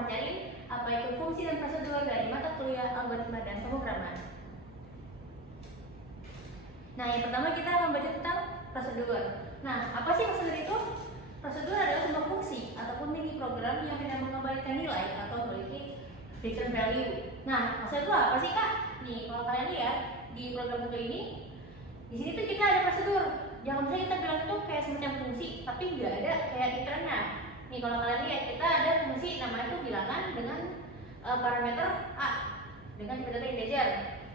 ngajarin apa itu fungsi dan prosedur dari mata kuliah algoritma dan pemrograman. Nah, yang pertama kita akan belajar tentang prosedur. Nah, apa sih prosedur itu? Prosedur adalah sebuah fungsi ataupun mini program yang hendak mengembalikan nilai atau memiliki return value. Nah, prosedur apa sih Kak? Nih, kalau kalian lihat di program satu ini, di sini tuh kita ada prosedur. Jangan misalnya kita bilang itu kayak semacam fungsi, tapi nggak ada kayak returnnya. Nih, kalau kalian lihat kita ada fungsi namanya itu bilangan dengan parameter a dengan tipe data integer.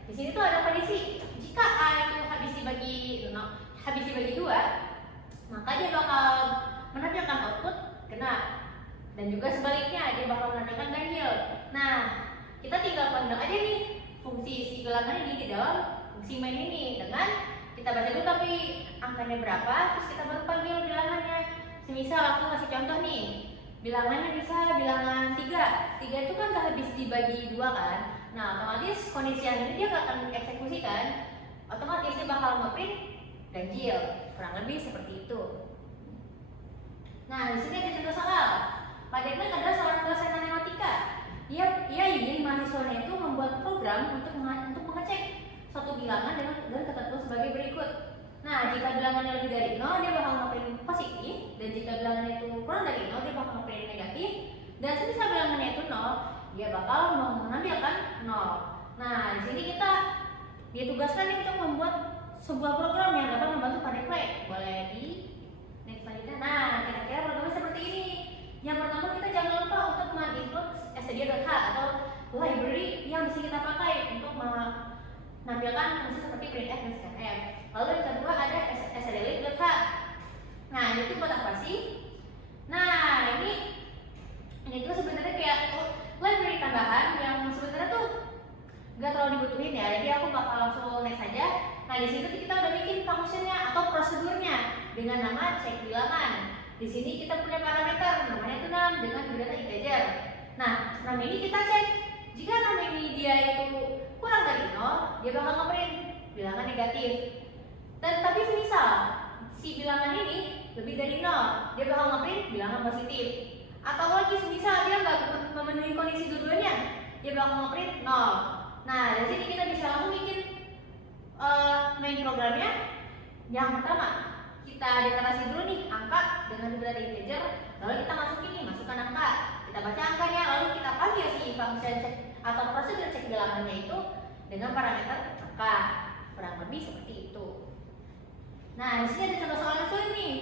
Di sini tuh ada kondisi. Jika a itu habis dibagi 2, maka dia bakal menampilkan output genap. Dan juga sebaliknya dia bakal menampilkan ganjil. Nah, kita tinggal panggil aja nih fungsi si bilangan ini di dalam fungsi main ini dengan kita baca dulu tapi angkanya berapa, terus kita baru panggil bilangannya. Semisal aku kasih contoh nih, bilangannya bisa bilangan 3 itu kan gak habis dibagi 2 kan. Nah, otomatis kondisi yang ini dia gak akan eksekusi kan, otomatis dia bakal nge-print ganjil, kurang lebih seperti itu. Nah, di sini ada contoh soal. Pak Dekmen adalah seorang dosen matematika. Ia ingin mahasiswanya itu membuat program untuk mengecek suatu bilangan dengan ketentuan sebagai berikut. Nah, jika bilangannya lebih dari 0, dia bakal nge-print positif, dan jika bilangannya itu kurang dari 0, dia bakal nge-print negatif, dan semisal bilangannya itu 0, dia bakal menampilkan 0. Nah, di sini kita ditugaskan untuk membuat sebuah program yang dapat membantu Pak Dekmen. Boleh di next selanjutnya. Nah, kira-kira programnya seperti ini. Yang pertama, kita jangan lupa untuk menginput stdio.h atau library yang bisa kita pakai untuk menampilkan fungsi seperti printf dan scanf. Lalu yang kedua ada stdio.h. Nah, itu buat apa sih? Nah, ini tuh sebenarnya kayak library tambahan yang sebenarnya tuh gak terlalu dibutuhin ya. Jadi aku bakal langsung next aja. Nah, di sini tuh kita udah bikin functionnya atau prosedurnya dengan nama cek bilangan. Di sini kita punya parameter namanya itu 6 dengan data integer. Nah, 6 ini kita cek. Jika 6 ini dia itu kurang dari 0, dia bakal nge-print bilangan negatif. Dan tapi semisal si bilangan ini lebih dari 0, dia bakal nge-print bilangan positif. Atau lagi semisal dia nggak memenuhi kondisi dua-duanya, dia bakal nge-print 0. Nah, dari sini kita bisa langsung bikin main programnya. Yang pertama, kita deklarasi dulu nih angka dengan data integer, lalu kita masukkan angka, kita baca angkanya, lalu kita panggil si function cek atau prosedur cek bilangannya itu dengan parameter angka, kurang lebih seperti itu. Nah, di sini ada contoh soal sulit nih.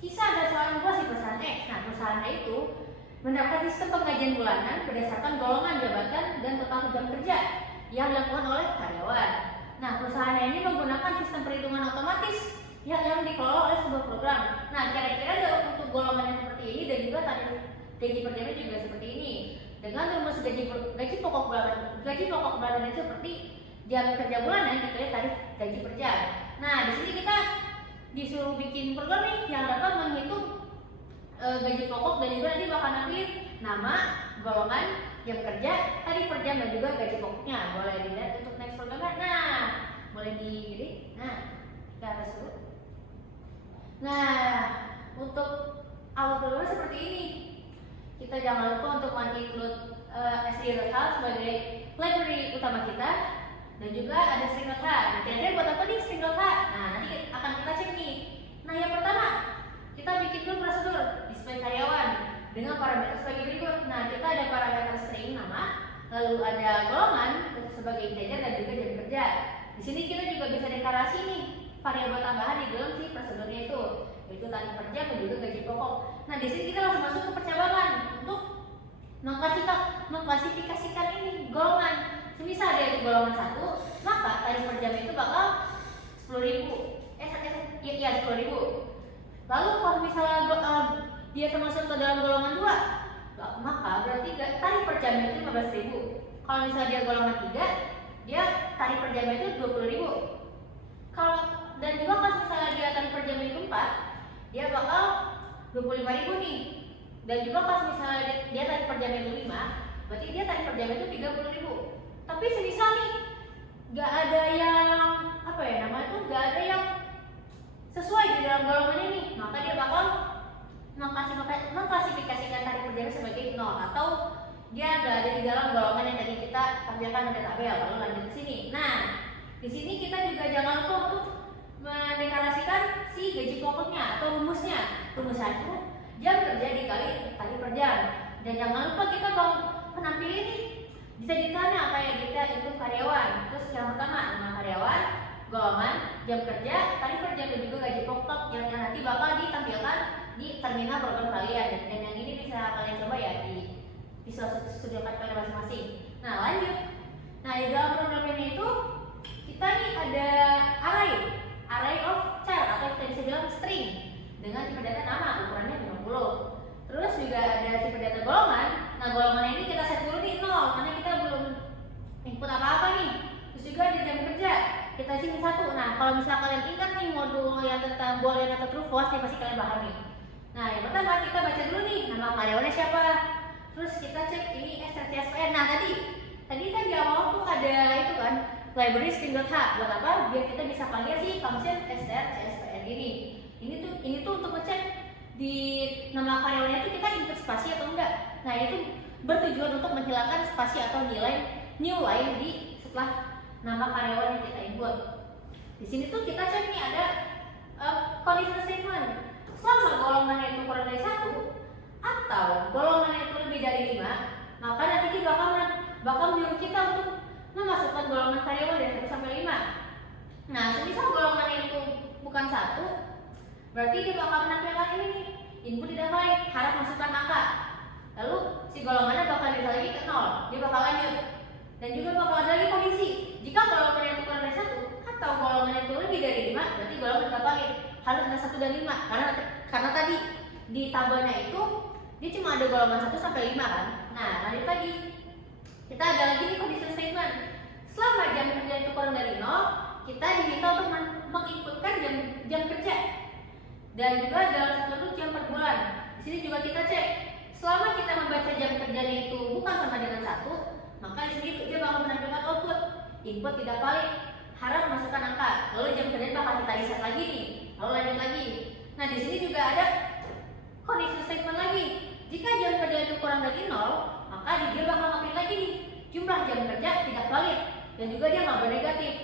Kisah ada seorang bos di perusahaan X. Nah, perusahaannya itu menerapkan sistem penggajian bulanan berdasarkan golongan jabatan dan total jam kerja yang dilakukan oleh karyawan. Nah, perusahaannya ini menggunakan sistem perhitungan otomatis yang dikelola oleh sebuah program. Nah, kira-kira untuk golongannya seperti ini dan juga tarif gaji per jamnya juga seperti ini. Dengan rumus gaji pokok bulanan itu seperti jam kerja bulanan dikali tarif gaji per jam. Nah, di sini kita disuruh bikin program nih yang dapat menghitung gaji pokok dan juga nanti bakal nanti nama, golongan, jam kerja, tarif per jam dan juga gaji pokoknya. Boleh dilihat untuk next programnya. Nah, boleh digini. Nah, ke atas dulu. Nah, untuk awal programnya seperti ini. Kita jangan lupa untuk menginclude stdio.h sebagai library utama kita dan juga ada string.h. Nah, kira-kira buat apa nih string.h? Nah, nanti akan kita cek nih. Nah, yang pertama, kita bikin dulu prosedur display karyawan dengan parameter sebagai berikut. Nah, kita ada parameter string nama, lalu ada golongan sebagai integer dan juga jam kerja. Di sini kita juga bisa deklarasi nih variabel tambahan di dalam si prosedurnya itu, yaitu tarif per jam dan juga gaji pokok. Nah, di sini kita langsung masuk ke percabangan untuk mengklasifikasikan ini golongan. Semisal dia itu golongan 1, maka tarif per jam itu bakal 10.000. 10.000. Lalu kalau misalnya dia termasuk ke dalam golongan 2, maka berarti tarif per jamnya itu 15.000. Kalau misalnya dia golongan 3, dia tarif per jamnya itu 20.000. Dan juga kalau misalnya dia tarif per jamnya itu 4, dia bakal 25.000 nih. Dan juga kalau misalnya dia tarif per jamnya itu 5, berarti dia tarif per jamnya itu 30.000. Tapi semisal nih nggak ada yang nggak ada yang sesuai di dalam golongan ini, maka dia bakal mengklasifikasikan tarif per jamnya sebagai 0 atau dia nggak ada di dalam golongan yang tadi kita tampilkan ada tabel. Lalu lanjut ke sini. Nah, di sini kita juga jangan lupa untuk mendeklarasikan si gaji pokoknya atau rumusnya. Rumusnya itu jam kerja dikali kali per jam. Dan jangan lupa kita mau penampilin nih. Bisa ditanya kayak kita itu karyawan. Terus yang pertama nama karyawan, golongan, jam kerja kali per jam, dan juga gaji pokok yang nanti bakal ditampilkan di terminal program kalian. Dan yang ini bisa kalian coba ya di Visual Studio kalian masing-masing. Nah lanjut. Nah di dalam program ini itu kita nih ada array of char atau kita bisa bilang string dengan tipe data nama ukurannya 50. Terus juga ada tipe data golongan. Nah golongan ini kita set dulu nih 0 karena kita belum input apa-apa nih. Terus juga di jam kerja kita sini 1. Nah kalau misalnya kalian ingat nih modul yang tentang boolean atau true false nih pasti kalian pahami. Nah yang pertama kita baca dulu nih nama karyawannya siapa. Terus kita cek ini str.csvn. Nah tadi kan di awal tuh ada itu kan library string.h. Buat apa? Biar kita bisa panggil si function str.csvn ini. Ini tuh untuk ngecek di nama karyawannya itu kita input spasi atau enggak. Nah itu bertujuan untuk menghilangkan spasi atau new line di setelah nama karyawan yang kita input. Di sini tuh kita cek nih ada conditional statement. Selama golongannya itu kurang dari 1 atau golongannya itu lebih dari 5, maka nanti dia bakal menyuruh kita untuk memasukkan golongan karyawan dari 1 sampai 5. Nah, semisal golongannya itu bukan 1, berarti dia bakal menampilkan ini nih, input tidak valid, harap masukkan angka. Lalu si golongannya bakal ditarik lagi ke 0, dia bakal lanjut. Dan juga bakal ada lagi kondisi. Jika golongannya itu kurang dari 1 atau golongannya itu lebih dari 5, berarti golongan tidak valid, harus ada 1 dan 5. Karena tadi di tabelnya itu dia cuma ada golongan 1 sampai 5 kan. Nah, lanjut lagi. Kita ada lagi nih conditional statement. Selama jam kerja itu kurang dari 0, kita diminta untuk menginputkan jam kerja. Dan juga dalam satu jam per bulan. Di sini juga kita cek. Selama kita membaca jam kerjanya itu bukan sama dengan 1, maka di sini dia bakal menampilkan output input tidak valid, harap masukkan angka. Lalu jam kerja bakal kita reset lagi nih. Lalu lanjut lagi. Nah, di sini juga ada conditional statement lagi. Jika jam kerja itu kurang dari 0, maka dia bakal makin lagi nih jumlah jam kerja tidak valid, dan juga dia nggak bernegatif.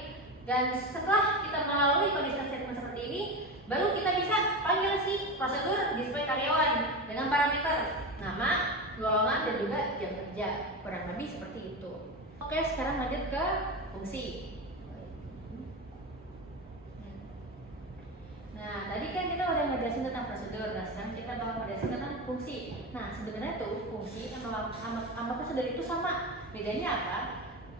Dan setelah kita melalui conditional statement seperti ini, baru kita bisa panggil si prosedur display karyawan dengan parameter nama, golongan, dan juga jam kerja. Kurang lebih seperti itu. Oke, sekarang lanjut ke fungsi. Nah, tadi kan kita udah ngejelasin tentang prosedur. Nah, sekarang kita bakal ngejelasin tentang fungsi. Nah, sebenarnya tuh fungsi sama prosedur itu sama. Bedanya apa?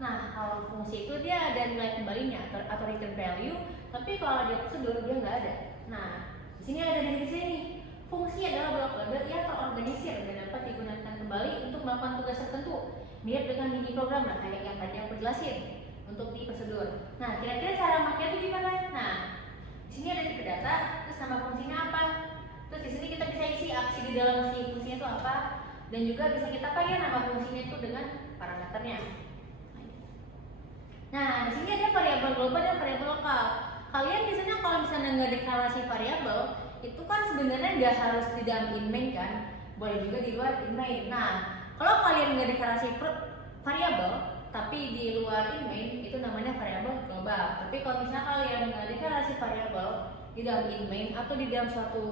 Nah, kalau fungsi itu dia ada nilai kembalinya atau return value, tapi kalau dia prosedur dia nggak ada. Nah, di sini ada di sini. Fungsi adalah blok label yang terorganisir dan dapat digunakan kembali untuk melakukan tugas tertentu. Mirip dengan mini program, nah kayak yang tadi aku jelasin untuk di prosedur. Nah, kira-kira cara makanya itu gimana? Nah, di sini ada tipe data, terus nama fungsinya apa? Terus di sini kita bisa isi aksi di dalam si fungsinya itu apa? Dan juga bisa kita panggil nama fungsinya itu dengan parameternya. Nah, di sini ada variabel global dan variabel lokal. Kalian biasanya kalau misalnya nggak deklarasi variabel, itu kan sebenarnya nggak harus di dalam in main kan? Boleh juga di luar in main. Nah, kalau kalian nggak deklarasi variabel, tapi di luar in main, itu namanya variabel global. Tapi kalau misalnya kalian nggak deklarasi variabel di dalam in main atau di dalam suatu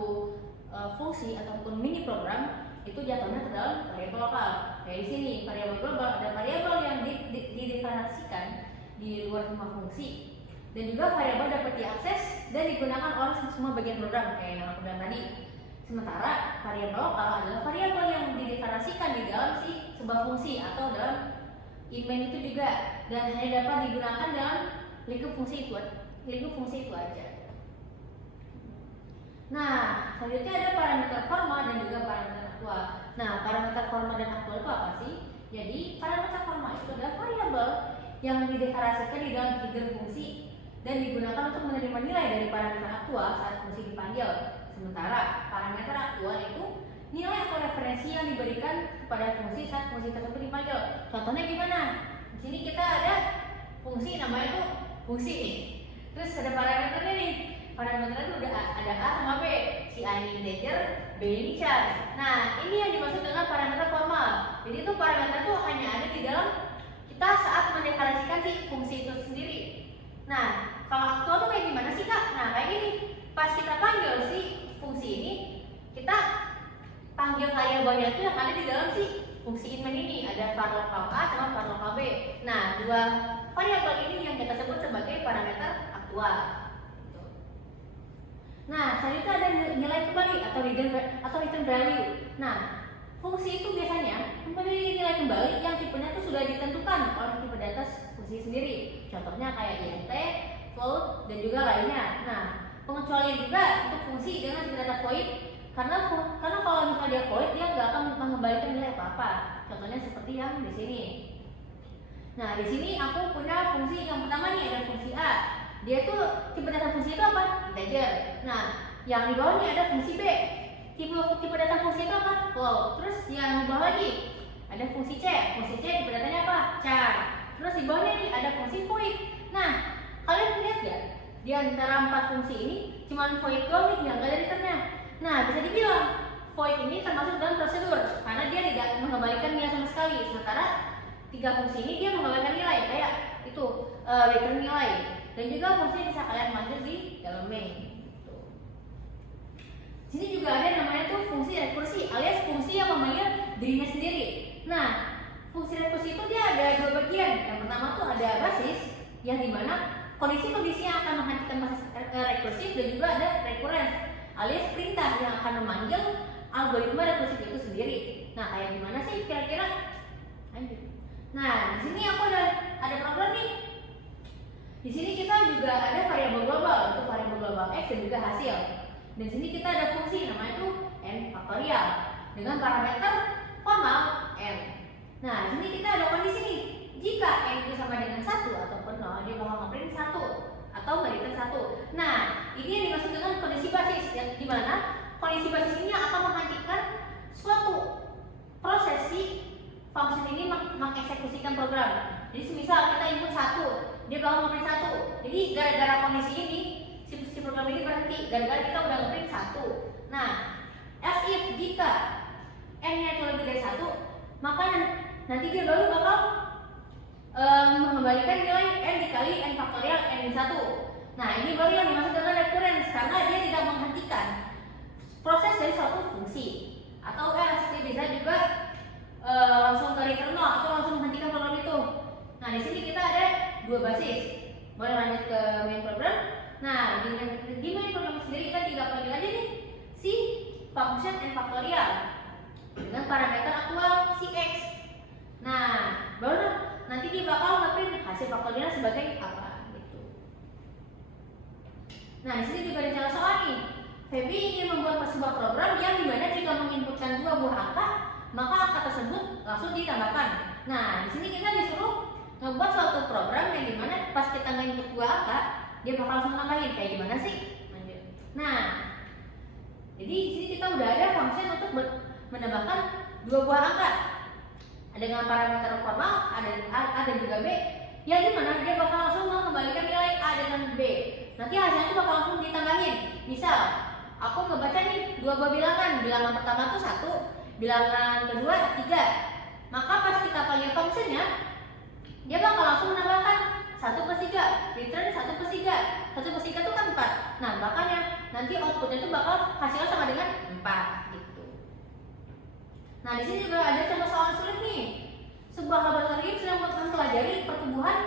fungsi ataupun mini program, itu jatuhnya ke dalam variabel lokal. Kayak di sini variabel global ada variabel yang dideklarasikan di luar semua fungsi, dan juga variabel dapat diakses dan digunakan oleh semua bagian program kayak yang aku bilang tadi. Sementara variabel lokal adalah variabel yang dideklarasikan di dalam si sebuah fungsi atau dalam in main itu juga, dan hanya dapat digunakan dalam lingkup fungsi itu aja. Nah, selanjutnya ada parameter formal dan juga parameter aktual. Nah, parameter formal dan aktual itu apa sih? Jadi, parameter formal itu adalah variabel yang dideklarasikan di dalam header fungsi dan digunakan untuk menerima nilai dari parameter aktual saat fungsi dipanggil. Sementara parameter aktual itu nilai atau referensi yang diberikan kepada fungsi saat fungsi tersebut dipanggil. Contohnya gimana? Di sini kita ada fungsi namanya itu fungsi nih. Terus ada parameternya nih. Parameternya itu udah ada A sama B. Si A ini integer, B ini char. Nah, ini yang dimaksud dengan parameter formal. Jadi itu parameter itu hanya ada di dalam kita saat mendeklarasikan si fungsi itu sendiri. Nah, kalau aktual tuh kayak gimana sih Kak? Nah, kayak gini. Pas kita panggil si fungsi ini, kita panggil variabelnya itu yang ada di dalam si fungsi inmain ini. Ada var lokal A sama var lokal B. Nah, dua variabel ini yang kita sebut sebagai parameter aktual. Nah, selanjutnya ada nilai kembali atau return value. Nah, fungsi itu biasanya memiliki nilai kembali yang tipenya itu sudah ditentukan oleh tipe data fungsi sendiri. Contohnya kayak int, float, dan juga lainnya. Nah, pengecualian juga untuk fungsi dengan tipe data void karena kalau misalnya dia void dia nggak akan mengembalikan nilai apa-apa. Contohnya seperti yang di sini. Nah, di sini aku punya fungsi yang pertama nih, ada fungsi A. Dia tuh tipe data fungsi itu apa? Integer. Nah, yang di bawahnya ada fungsi B. Tipe data fungsi itu apa? Float. Terus yang di bawah lagi ada fungsi C. Fungsi C tipe datanya apa? Char. Terus di bawahnya nih ada fungsi void. Nah, kalian lihat ya, di antara 4 fungsi ini cuma void doang nih yang nggak ada returnnya. Nah, bisa dibilang void ini termasuk dalam prosedur karena dia tidak mengembalikan nilai sama sekali. Sementara 3 fungsi ini dia mengembalikan nilai kayak itu return nilai. Dan juga fungsi bisa kalian manggil di dalam main. Sini juga ada namanya tuh fungsi rekursi alias fungsi yang memanggil dirinya sendiri. Nah, fungsi rekursi itu dia ada 2 bagian. Yang pertama tuh ada basis yang dimana kondisi-kondisi yang akan menghentikan basis rekursif, dan juga ada recurrence alias perintah yang akan memanggil algoritma rekursif itu sendiri. Nah, kayak gimana sih kira-kira? Lanjut. Nah, di sini aku ada program nih. Di sini kita juga ada variabel global, itu variabel global x dan juga hasil. Dan di sini kita ada fungsi namanya itu n faktorial dengan parameter formal n. Nah, di sini kita ada kondisi nih. Jika n itu sama dengan 1 ataupun 0, dia bakal nge-print 1 atau nge-return 1. Nah, ini yang dimaksud dengan kondisi basis, yang dimana kondisi basis ini akan menghentikan suatu proses si function ini mengeksekusikan program. Jadi semisal kita input 1, dia bakal nge-print 1. Jadi gara-gara kondisi ini si program ini berhenti gara-gara kita udah nge-print 1. Nah, as if jika n-nya itu lebih dari 1, maka nanti dia baru bakal mengembalikan nilai n dikali n faktorial n-1. Nah, ini baru yang dimaksud dengan recurrence karena dia tidak menghentikan proses dari suatu fungsi. Atau else dia bisa juga langsung ke return 0 atau langsung menghentikan program itu. Nah, di sini kita ada 2 basis. Boleh lanjut ke main program. Nah, di main program sendiri kita tinggal panggil aja nih si function n faktorial dengan parameter aktual si x. Nah, baru nanti dia bakal nge-print hasil faktorial sebagai apa gitu. Nah, di sini juga ada salah soal nih. Feby ingin membuat sebuah program yang dimana jika menginputkan 2 buah angka, maka angka tersebut langsung ditambahkan. Nah, di sini kita disuruh ngebuat suatu program yang dimana pas kita nginput 2 angka, dia bakal langsung nambahin. Kayak gimana sih? Lanjut. Nah, jadi di sini kita udah ada function untuk menambahkan 2 buah angka. Ada dengan parameter formal, ada A dan juga B, yang dimana dia bakal langsung mengembalikan nilai A dengan B. Nanti hasilnya itu bakal langsung ditambahin. Misal, aku ngebaca nih 2 buah bilangan. Bilangan pertama tuh 1, bilangan kedua 3. Maka pas kita panggil fungsinya, dia bakal langsung menambahkan 1/3, return 1/3. 1/3 itu kan 4. Nah, makanya nanti outputnya itu bakal hasilnya sama dengan 4 gitu. Nah, di sini juga ada contoh soal sulit nih. Sebuah laboratorium sedang mempelajari pertumbuhan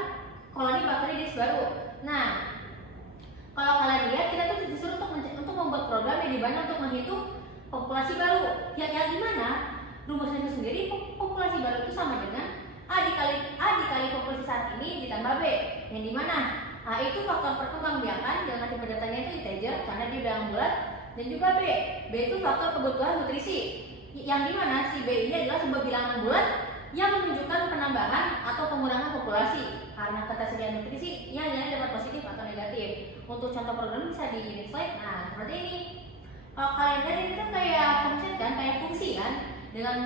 koloni bakteri disk baru. Nah, kalau kalian lihat, kita tuh disuruh untuk membuat program yang dimana untuk menghitung populasi baru. Yang dimana rumusnya itu sendiri, populasi baru itu sama dengan A dikali populasi saat ini ditambah B. Yang dimana A itu faktor perkembangbiakan dengan tipe datanya itu integer karena dia bilangan bulat, dan juga B itu faktor kebutuhan nutrisi. Yang dimana si B ini adalah sebuah bilangan bulat yang menunjukkan penambahan atau pengurangan populasi karena ketersediaan nutrisi yang dapat positif atau negatif. Untuk contoh program bisa di next slide. Nah, seperti ini. Kalau kalian lihat ini kan kayak function kan, kayak fungsi kan, dengan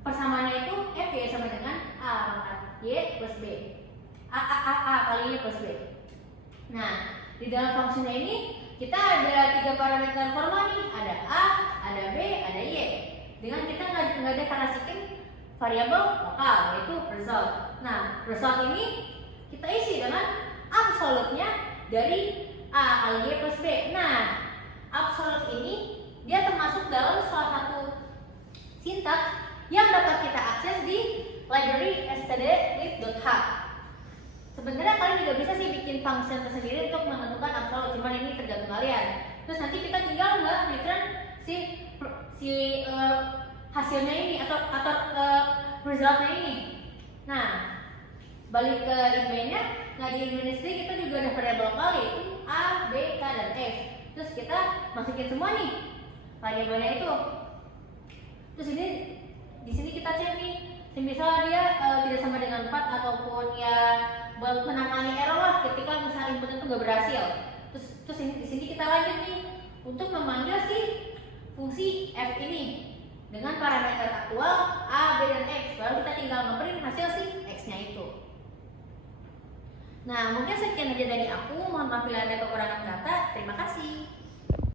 persamaannya itu f ya sama dengan a y plus b, a kali y plus b. Nah, di dalam fungsinya ini kita ada 3 parameter formal nih, ada a, ada b, ada y. dengan kita nggak deklarasikan variabel lokal yaitu result. Nah, result ini kita isi dengan absolutnya dari A kali Y plus B. Nah, absolute ini dia termasuk dalam salah satu sintaks yang dapat kita akses di library std.lib.h. Sebenarnya kalian juga bisa sih bikin function tersendiri untuk menentukan absolute, cuman ini tergantung kalian. Terus nanti kita tinggal return si hasilnya ini atau resultnya ini. Nah, balik ke inmainnya. Nah, di inmain sendiri kita juga ada variabel lokal yaitu A, B, K, dan X. Terus kita masukin semua nih variabelnya itu. Terus ini di sini kita cek nih, misalnya dia tidak sama dengan 4 ataupun ya menangani error lah ketika misalnya input itu nggak berhasil. Terus di sini kita lanjut nih untuk memanggil si fungsi f ini dengan parameter aktual A, B, dan X. Lalu kita tinggal ngeprint hasil si X-nya itu. Nah, mungkin sekian aja dari aku. Mohon maaf bila ada kekurangan kata. Terima kasih.